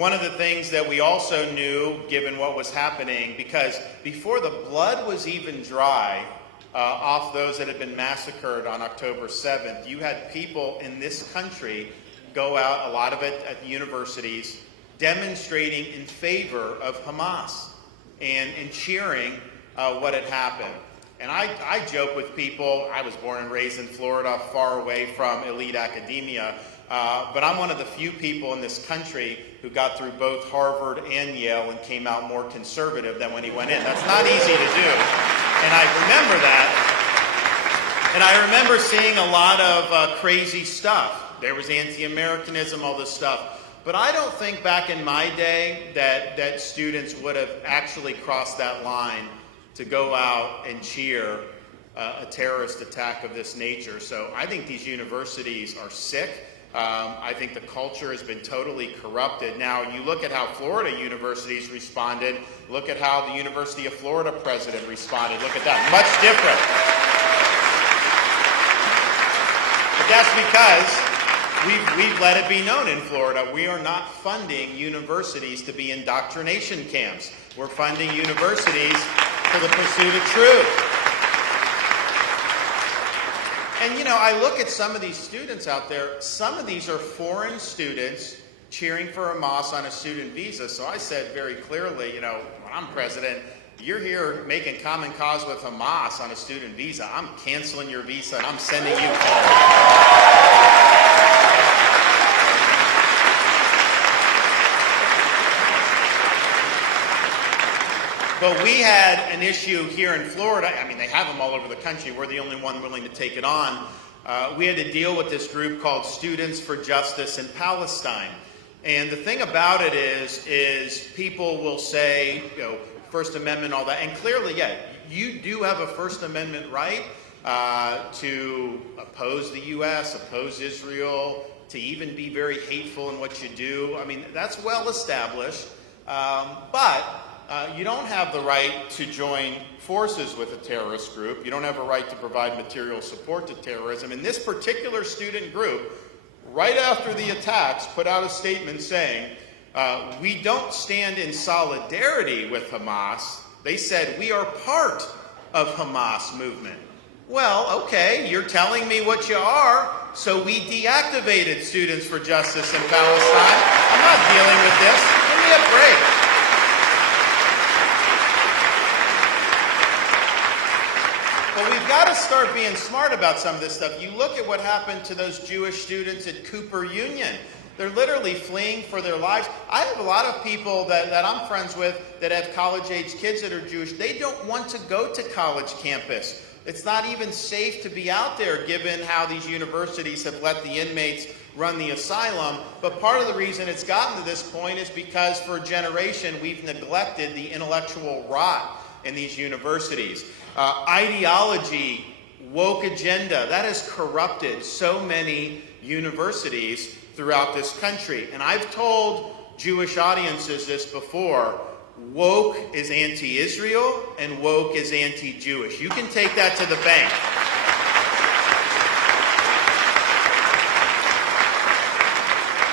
one of the things that we also knew, given what was happening, because before the blood was even dry off those that had been massacred on October 7th, you had people in this country go out, a lot of it at the universities, demonstrating in favor of Hamas and cheering what had happened. And I joke with people, I was born and raised in Florida, far away from elite academia, but I'm one of the few people in this country who got through both Harvard and Yale and came out more conservative than when he went in. That's not easy to do. And I remember that. And I remember seeing a lot of crazy stuff. There was anti-Americanism, all this stuff. But I don't think back in my day that students would have actually crossed that line to go out and cheer a terrorist attack of this nature. So I think these universities are sick. I think the culture has been totally corrupted. Now, you look at how Florida universities responded. Look at how the University of Florida president responded. Look at that. Much different. But that's because we've let it be known in Florida, we are not funding universities to be indoctrination camps. We're funding universities for the pursuit of truth. And, you know, I look at some of these students out there. Some of these are foreign students cheering for Hamas on a student visa. So I said very clearly, you know, when I'm president, you're here making common cause with Hamas on a student visa. I'm canceling your visa and I'm sending you home. But we had an issue here in Florida. I mean, they have them all over the country. We're the only one willing to take it on. We had to deal with this group called Students for Justice in Palestine. And the thing about it is people will say, you know, First Amendment, all that. And clearly, yeah, you do have a First Amendment right to oppose the U.S., oppose Israel, to even be very hateful in what you do. I mean, that's well established. But you don't have the right to join forces with a terrorist group. You don't have a right to provide material support to terrorism. And this particular student group, right after the attacks, put out a statement saying, we don't stand in solidarity with Hamas. They said, we are part of Hamas movement. Well, okay, you're telling me what you are, so we deactivated Students for Justice in Palestine. I'm not dealing with this. Give me a break. But we've got to start being smart about some of this stuff. You look at what happened to those Jewish students at Cooper Union. They're literally fleeing for their lives. I have a lot of people that I'm friends with that have college-age kids that are Jewish. They don't want to go to college campus. It's not even safe to be out there given how these universities have let the inmates run the asylum. But part of the reason it's gotten to this point is because for a generation we've neglected the intellectual rot in these universities. Ideology, woke agenda, that has corrupted so many universities throughout this country. And I've told Jewish audiences this before, woke is anti-Israel and woke is anti-Jewish. You can take that to the bank.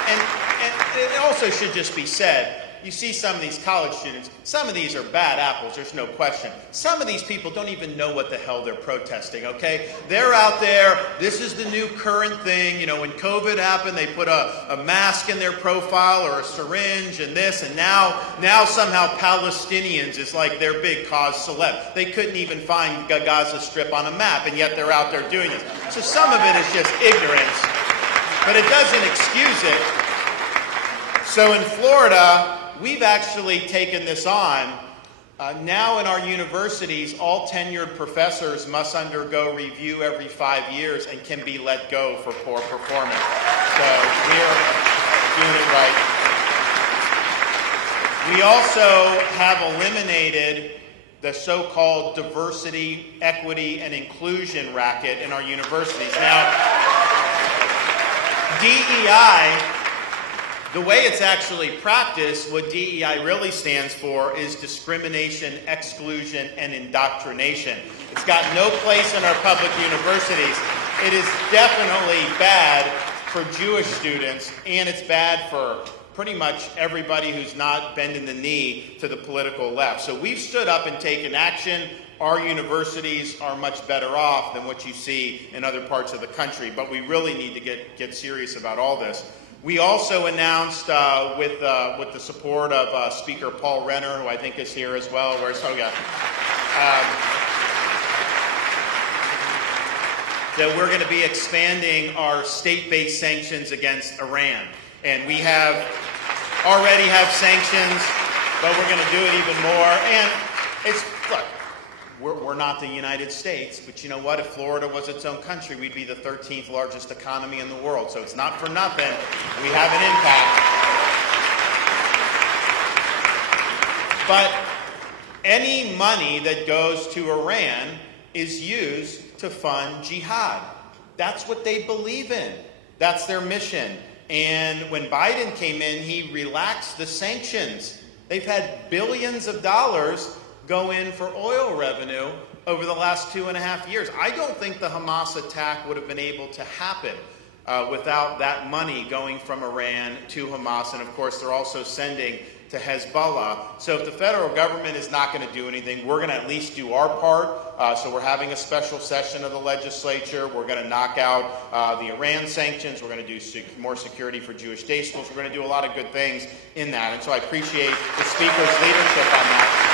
And it also should just be said, you see some of these college students, some of these are bad apples, there's no question. Some of these people don't even know what the hell they're protesting, okay? They're out there, this is the new current thing. You know, when COVID happened, they put a mask in their profile or a syringe and this, and now somehow Palestinians is like their big cause celeb. They couldn't even find Gaza Strip on a map, and yet they're out there doing this. So some of it is just ignorance, but it doesn't excuse it. So in Florida, we've actually taken this on. Now in our universities, all tenured professors must undergo review every 5 years and can be let go for poor performance. So we're doing it right. We also have eliminated the so-called diversity, equity, and inclusion racket in our universities. Now, DEI, the way it's actually practiced, what DEI really stands for is discrimination, exclusion, and indoctrination. It's got no place in our public universities. It is definitely bad for Jewish students, and it's bad for pretty much everybody who's not bending the knee to the political left. So we've stood up and taken action. Our universities are much better off than what you see in other parts of the country, but we really need to get serious about all this. We also announced, with the support of Speaker Paul Renner, who I think is here as well. That we're going to be expanding our state-based sanctions against Iran. And we already have sanctions, but we're going to do it even more. And look, we're not the United States, but you know what? If Florida was its own country, we'd be the 13th largest economy in the world. So it's not for nothing. We have an impact. But any money that goes to Iran is used to fund jihad. That's what they believe in. That's their mission. And when Biden came in, he relaxed the sanctions. They've had billions of dollars go in for oil revenue over the last 2.5 years. I don't think the Hamas attack would have been able to happen without that money going from Iran to Hamas. And of course, they're also sending to Hezbollah. So if the federal government is not going to do anything, we're going to at least do our part. So we're having a special session of the legislature. We're going to knock out the Iran sanctions. We're going to do more security for Jewish day schools. We're going to do a lot of good things in that. And so I appreciate the Speaker's leadership on that.